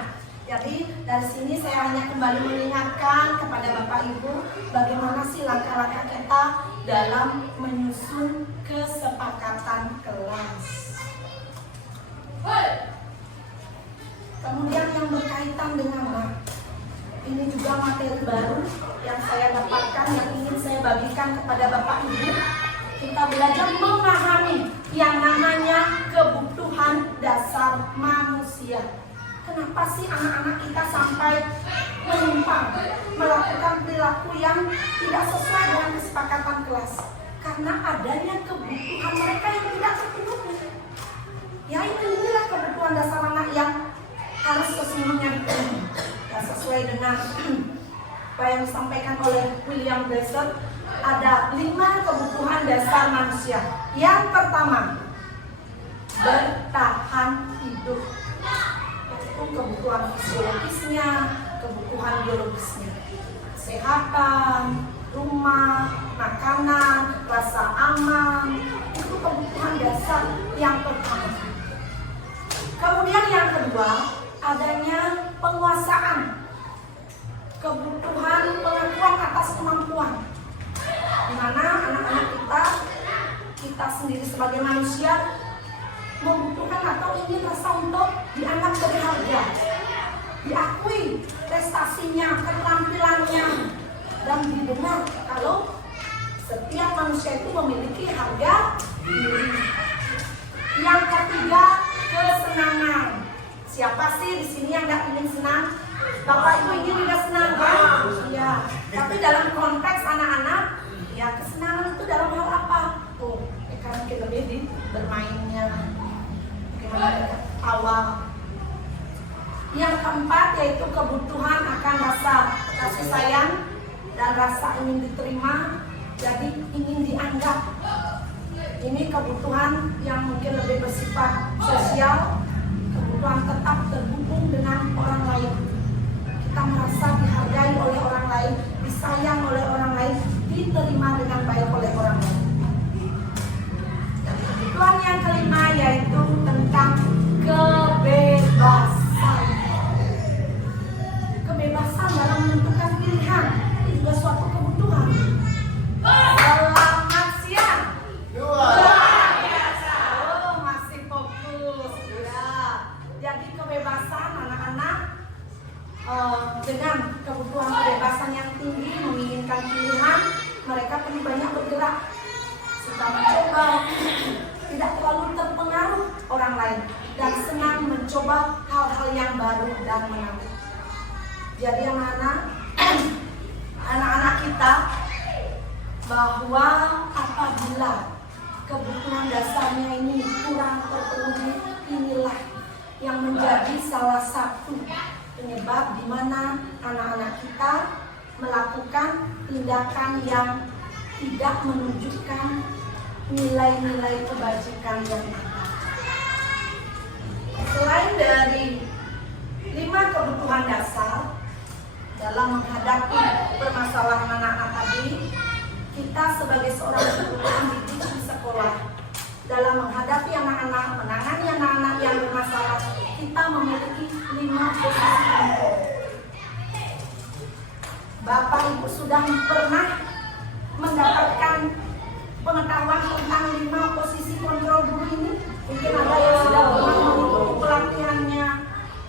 Jadi dari sini saya hanya kembali mengingatkan kepada Bapak Ibu bagaimana sih langkah-langkah kita dalam menyusun kesepakatan kelas. Kemudian yang berkaitan dengan ini juga materi baru yang saya dapatkan, yang ingin saya bagikan kepada Bapak Ibu. Kita belajar memahami yang namanya kebutuhan dasar manusia. kenapa sih anak-anak kita sampai menyimpang, melakukan perilaku yang tidak sesuai dengan kesepakatan kelas? Karena adanya kebutuhan mereka yang tidak terpenuhi. Ya inilah kebutuhan dasar anak yang harus sesungguhnya dipenuhi. Ya, sesuai dengan apa yang disampaikan oleh William Glasser, ada 5 kebutuhan dasar manusia. Yang pertama, bertahan hidup. Itu kebutuhan fisiologisnya, kebutuhan biologisnya. Kesehatan, rumah, makanan, rasa aman, itu kebutuhan dasar yang pertama. Kemudian yang kedua, adanya penguasaan, kebutuhan pengakuan atas kemampuan, di mana anak-anak kita sendiri sebagai manusia membutuhkan atau ingin rasa untuk dianggap berharga, diakui prestasinya, keterampilannya, dan didengar kalau setiap manusia itu memiliki harga diri. Yang ketiga, kesenangan. Siapa sih di sini yang nggak ingin senang? Bapak Ibu ingin juga senang kan? Iya. Tapi dalam konteks anak-anak, ya kesenangan itu dalam hal apa? Tuh, kan kita lebih di bermainnya, bagaimana awal. Yang keempat yaitu kebutuhan akan rasa kasih sayang dan rasa ingin diterima, jadi ingin dianggap. Ini kebutuhan yang mungkin lebih bersifat sosial, kebutuhan tetap terhubung dengan orang lain. Kita merasa dihargai oleh orang lain, disayang oleh orang lain, diterima dengan baik oleh orang lain. Dan kebutuhan yang kelima yaitu tentang kebebasan. Kebebasan dalam menentukan pilihan itu juga suatu kebutuhan. Selamat siang. Luar biasa. Oh, masih fokus. Ya. Jadi kebebasan anak-anak dengan kebutuhan kebebasan yang tinggi, menginginkan pilihan, mereka perlu banyak bergerak, suka mencoba, tidak terlalu terpengaruh orang lain, dan senang mencoba hal-hal yang baru dan menarik. Jadi anak-anak kita, bahwa apabila kebutuhan dasarnya ini kurang terpenuhi, inilah yang menjadi salah satu penyebab di mana anak-anak kita melakukan tindakan yang tidak menunjukkan nilai-nilai kebajikan yang ada. Selain dari 5 kebutuhan dasar dalam menghadapi permasalahan anak-anak tadi, kita sebagai seorang guru pendidik di sekolah dalam menghadapi anak-anak, menangani anak-anak yang bermasalah, kita memiliki 5 posisi kontrol. Bapak Ibu sudah pernah mendapatkan pengetahuan tentang 5 posisi kontrol guru ini? Mungkin ada yang sudah pernah mengikuti pelatihannya.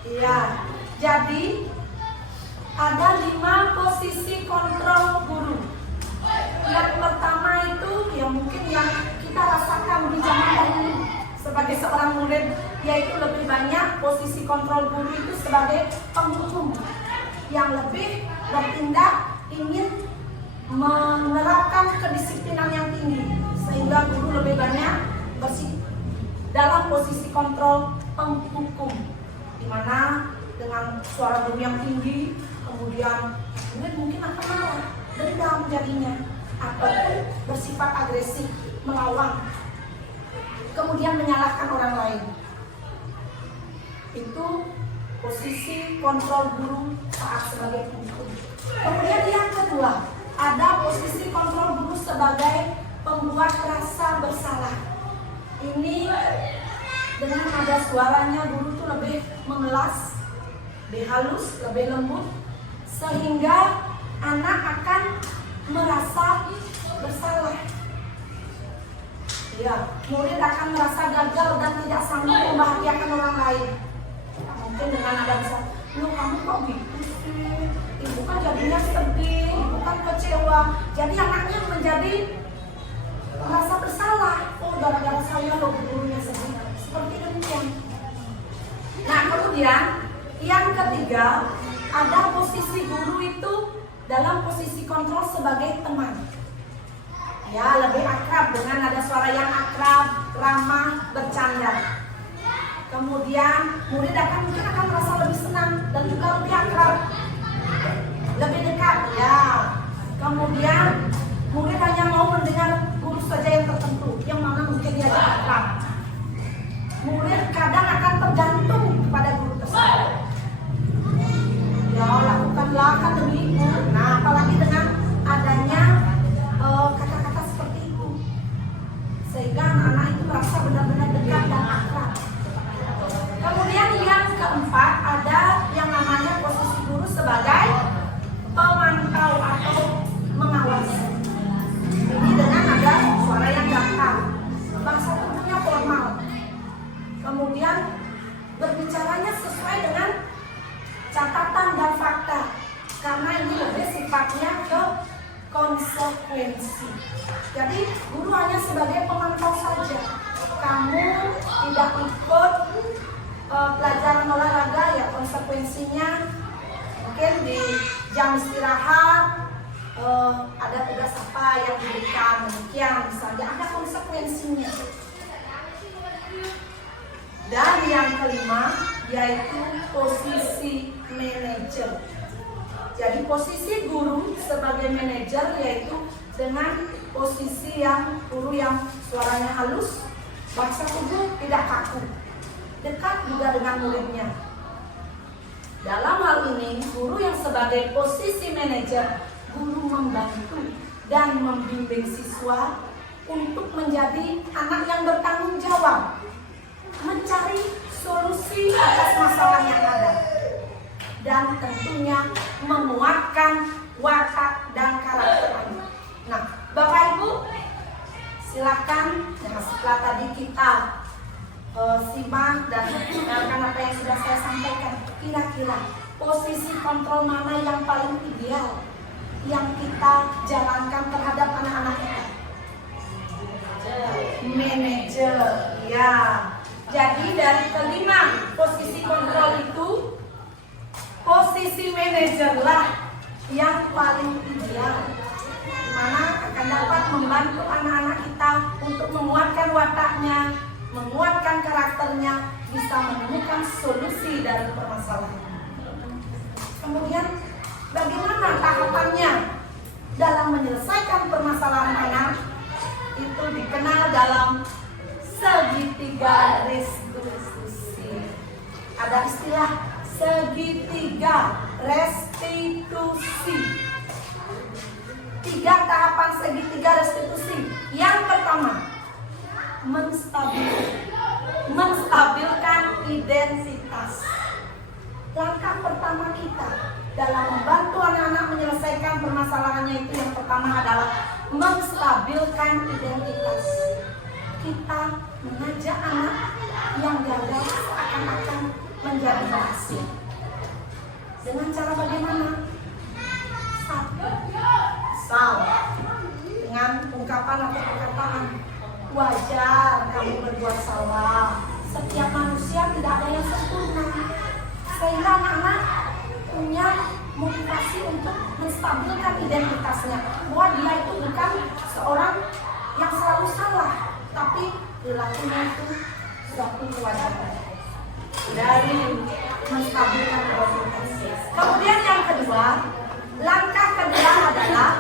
Iya. Jadi ada 5 posisi kontrol guru. Yang pertama itu yang mungkin yang kita rasakan di zaman dahulu sebagai seorang murid, yaitu lebih banyak posisi kontrol guru itu sebagai penghukum yang lebih bertindak ingin menerapkan kedisiplinan yang tinggi, sehingga guru lebih banyak dalam posisi kontrol penghukum, di mana dengan suara guru yang tinggi, kemudian murid mungkin akan marah, dendam jadinya, ataupun bersifat agresif, melawan, kemudian menyalahkan orang lain. Itu posisi kontrol guru saat sebagai penghukum. Kemudian yang kedua, ada posisi kontrol guru sebagai pembuat rasa bersalah. Ini dengan nada suaranya guru tuh lebih mengelas, lebih halus, lebih lembut, sehingga anak akan merasa bersalah. Ya, murid akan merasa gagal dan tidak sanggup membahagiakan orang lain. Ya, mungkin dengan ada bisa, lu kamu kok gitu sih? Ibu kan jadinya sedih, ibu kan kecewa. Jadi anaknya menjadi merasa bersalah. Oh, gara-gara saya loh gurunya sedih. Seperti demikian. Nah, kemudian Yang ketiga, ada posisi guru itu dalam posisi kontrol sebagai teman. Ya, lebih akrab dengan ada suara yang akrab, ramah, bercanda. Kemudian murid mungkin akan merasa lebih senang dan juga lebih akrab, lebih dekat. Ya. Kemudian murid hanya mau mendengar guru saja yang tertentu, yang mana mungkin dia akrab. Murid kadang akan tergantung kepada guru tersebut. Ya, lakukanlah akademiku. Nah, apalagi dengan adanya kata-kata seperti itu, sehingga anak-anak itu merasa benar-benar dekat dan akrab. Kemudian yang keempat, ada yang namanya posisi guru sebagai pemantau atau mengawasi. Ini dengan ada suara yang datar, bahasa tubuhnya formal. Kemudian berbicaranya sesuai dengan catatan dan fakta, karena ini lebih sifatnya ke konsekuensi. Jadi guru hanya sebagai pemantau saja. Kamu tidak ikut pelajaran olahraga, ya konsekuensinya mungkin di jam istirahat ada tugas apa yang diberikan, demikian misalnya, ada konsekuensinya. Dan yang kelima yaitu posisi manajer. Jadi posisi guru sebagai manajer yaitu dengan posisi yang guru yang suaranya halus, bahasa tubuh tidak kaku, dekat juga dengan muridnya. Dalam hal ini, guru yang sebagai posisi manajer, guru membantu dan membimbing siswa untuk menjadi anak yang bertanggung jawab, mencari solusi atas masalah yang ada, dan tentunya menguatkan watak dan karakter anak. Nah, Bapak Ibu, silakan. Nah, setelah tadi kita simak dan dengarkan apa yang sudah saya sampaikan, kira-kira posisi kontrol mana yang paling ideal yang kita jalankan terhadap anak-anak kita? Manajer, ya. Jadi dari kelima posisi kontrol itu, posisi manajerlah yang paling ideal, di mana akan dapat membantu anak-anak kita untuk menguatkan wataknya, menguatkan karakternya, bisa menemukan solusi dari permasalahan. Kemudian bagaimana tahapannya dalam menyelesaikan permasalahan anak? Itu dikenal dalam segitiga restitusi. Ada istilah segitiga restitusi. 3 tahapan segitiga restitusi. Yang pertama, menstabilkan identitas. Langkah pertama kita dalam membantu anak-anak menyelesaikan permasalahannya itu yang pertama adalah menstabilkan identitas. Kita mengajak anak yang gagal seakan-akan menjadi berhasil. Dengan cara bagaimana? Satu, dengan ungkapan atau perkataan, wajar kamu berbuat salah. Setiap manusia tidak ada yang sempurna. Sehingga anak-anak punya motivasi untuk menstabilkan identitasnya, bahwa dia itu bukan seorang yang selalu salah, tapi perilakunya itu suatu kewajaran dari menstabilkan identitas. Kemudian yang kedua, langkah kedua adalah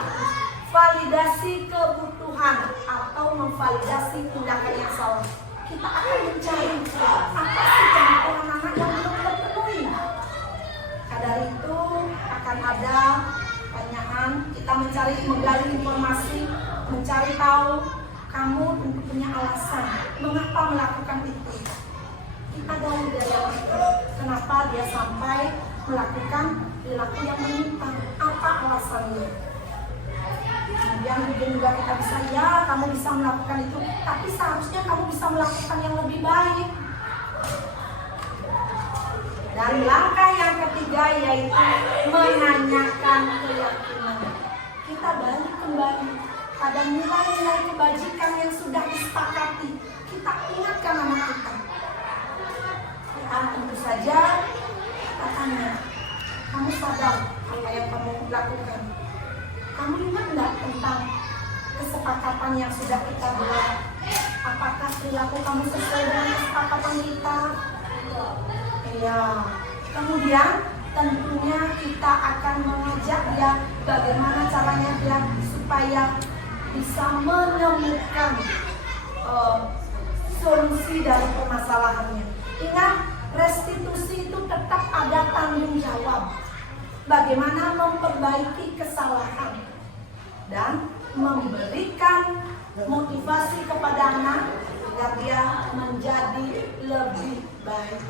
validasi kebutuhan atau memvalidasi tindakan yang salah. Kita akan mencari apa sih kebutuhan anak yang belum terpenuhi. Dari itu akan ada pertanyaan, kita mencari, menggali informasi, mencari tahu kamu tentu punya alasan mengapa melakukan itu. Kita gali dari itu, kenapa dia sampai melakukan perilaku yang menyimpang, apa alasannya. Kemudian juga kita bisa, ya kamu bisa melakukan itu, tapi seharusnya kamu bisa melakukan yang lebih baik. Dan langkah yang ketiga yaitu menanyakan keyakinan. Kita balik kembali pada nilai-nilai kebajikan yang sudah disepakati. Kita ingatkan anak kita. Ya, tentu saja kata bertanya, kamu sadar apa yang kamu lakukan? Kamu ingat nggak tentang kesepakatan yang sudah kita buat? Apakah perilaku kamu sesuai dengan kesepakatan kita? Iya. Kemudian tentunya kita akan mengajak dia bagaimana caranya dia supaya bisa menemukan solusi dari permasalahannya. Ingat, restitusi itu tetap ada tanggung jawab. Bagaimana memperbaiki kesalahan dan memberikan motivasi kepada anak agar dia menjadi lebih baik.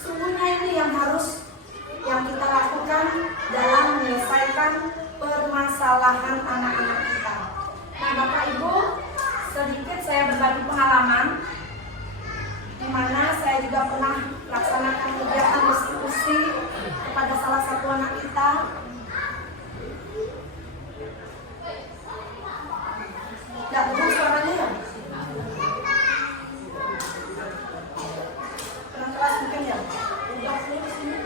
Semuanya ini yang kita lakukan dalam menyelesaikan permasalahan anak-anak kita. Nah, Bapak Ibu, sedikit saya berbagi pengalaman di mana saya juga pernah melaksanakan kegiatan restitusi kepada salah satu anak kita. Tidak dengar suaranya ya? Pernah kelas mungkin ya? Udah sini di sini.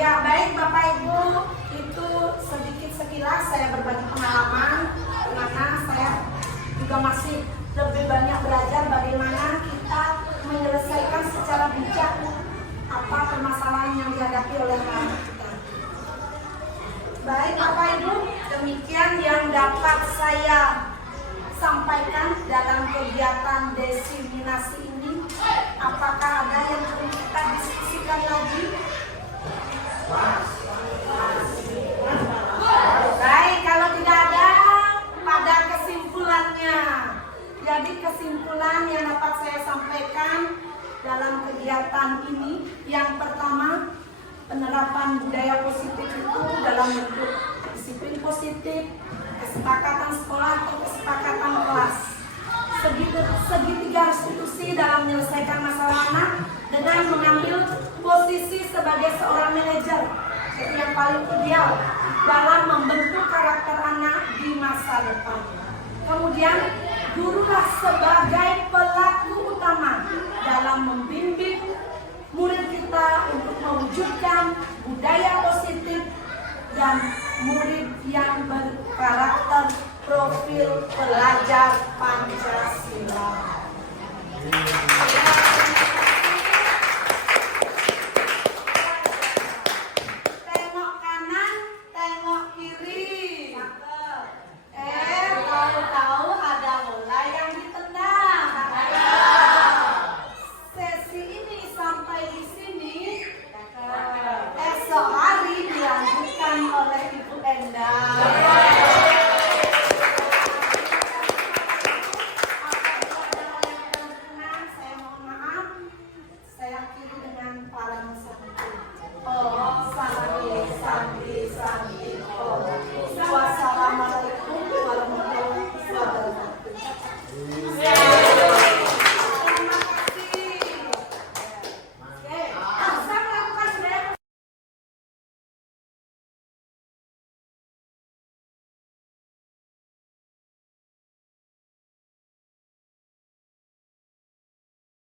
Ya, baik Bapak Ibu, itu sedikit sekilas saya berbagi pengalaman karena saya juga masih lebih banyak belajar bagaimana kita menyelesaikan secara bijak apa permasalahan yang dihadapi oleh anak kita. Baik Bapak Ibu, demikian yang dapat saya sampaikan dalam kegiatan diseminasi ini. Apakah ada yang perlu kita diskusikan lagi? Baik, kalau tidak ada, pada kesimpulannya. Jadi kesimpulan yang dapat saya sampaikan dalam kegiatan ini, yang pertama, penerapan budaya positif itu dalam bentuk disiplin positif, kesepakatan sekolah atau kesepakatan kelas, segitiga restitusi dalam menyelesaikan masalah anak dengan mengambil posisi sebagai seorang manajer yang paling ideal dalam membentuk karakter anak di masa depan. Kemudian gurulah sebagai pelaku utama dalam membimbing murid kita untuk mewujudkan budaya positif dan murid yang berkarakter profil pelajar Pancasila.